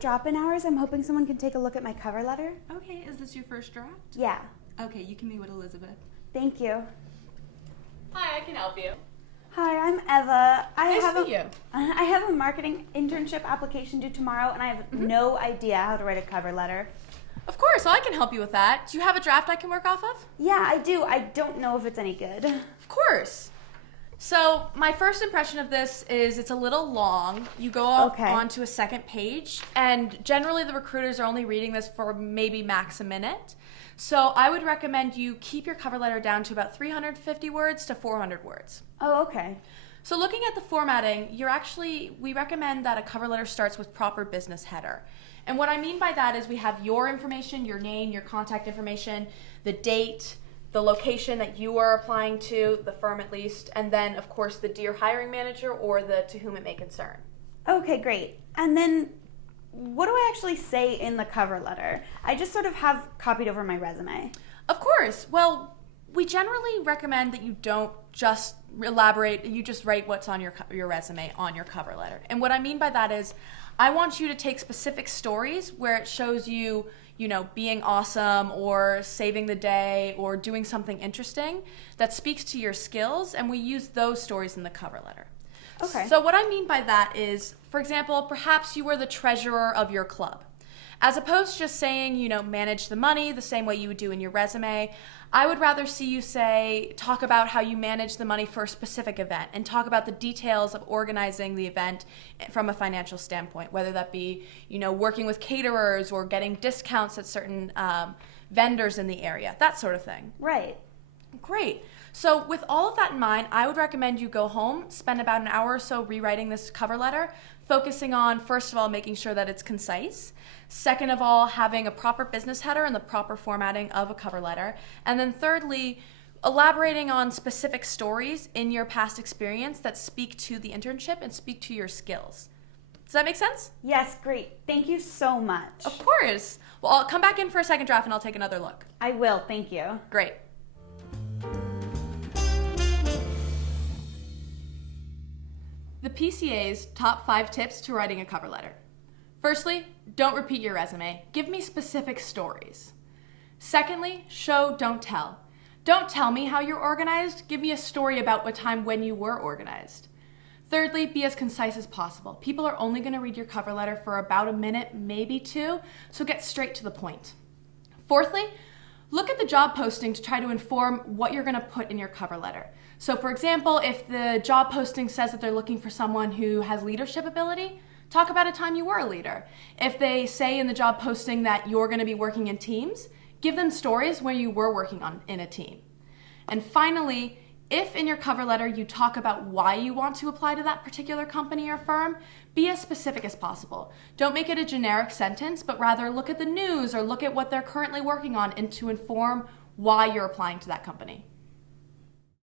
drop-in hours, I'm hoping someone can take a look at my cover letter. Okay, is this your first draft? Yeah. Okay, you can meet with Elizabeth. Thank you. Hi, I can help you. Hi, I'm Eva. Nice to meet you. I have a marketing internship application due tomorrow, and I have no idea how to write a cover letter. Of course, I can help you with that. Do you have a draft I can work off of? Yeah, I do. I don't know if it's any good. Of course. So my first impression of this is it's a little long. You go up onto a second page, and generally the recruiters are only reading this for maybe max a minute. So I would recommend you keep your cover letter down to about 350 words to 400 words. Oh, okay. So looking at the formatting, we recommend that a cover letter starts with proper business header. And what I mean by that is we have your information, your name, your contact information, the date, the location that you are applying to, the firm at least, and then of course the dear hiring manager or the to whom it may concern. Okay, great. And then what do I actually say in the cover letter? I just sort of have copied over my resume. Of course. Well, we generally recommend that you don't just elaborate, you just write what's on your resume on your cover letter. And what I mean by that is I want you to take specific stories where it shows you, being awesome or saving the day or doing something interesting that speaks to your skills, and we use those stories in the cover letter. Okay. So what I mean by that is, for example, perhaps you were the treasurer of your club. As opposed to just saying, manage the money the same way you would do in your resume, I would rather see you talk about how you manage the money for a specific event and talk about the details of organizing the event from a financial standpoint, whether that be, working with caterers or getting discounts at certain vendors in the area, that sort of thing. Right. Great. So with all of that in mind, I would recommend you go home, spend about an hour or so rewriting this cover letter, focusing on, first of all, making sure that it's concise. Second of all, having a proper business header and the proper formatting of a cover letter. And then thirdly, elaborating on specific stories in your past experience that speak to the internship and speak to your skills. Does that make sense? Yes, great. Thank you so much. Of course. Well, I'll come back in for a second draft and I'll take another look. I will, thank you. Great. The PCA's top 5 tips to writing a cover letter. Firstly, don't repeat your resume. Give me specific stories. Secondly, show, don't tell. Don't tell me how you're organized. Give me a story about a time when you were organized. Thirdly, be as concise as possible. People are only going to read your cover letter for about a minute, maybe 2, so get straight to the point. Fourthly, look at the job posting to try to inform what you're going to put in your cover letter. So for example, if the job posting says that they're looking for someone who has leadership ability, talk about a time you were a leader. If they say in the job posting that you're going to be working in teams, give them stories where you were working in a team. And finally, if in your cover letter you talk about why you want to apply to that particular company or firm, be as specific as possible. Don't make it a generic sentence, but rather look at the news or look at what they're currently working on and to inform why you're applying to that company.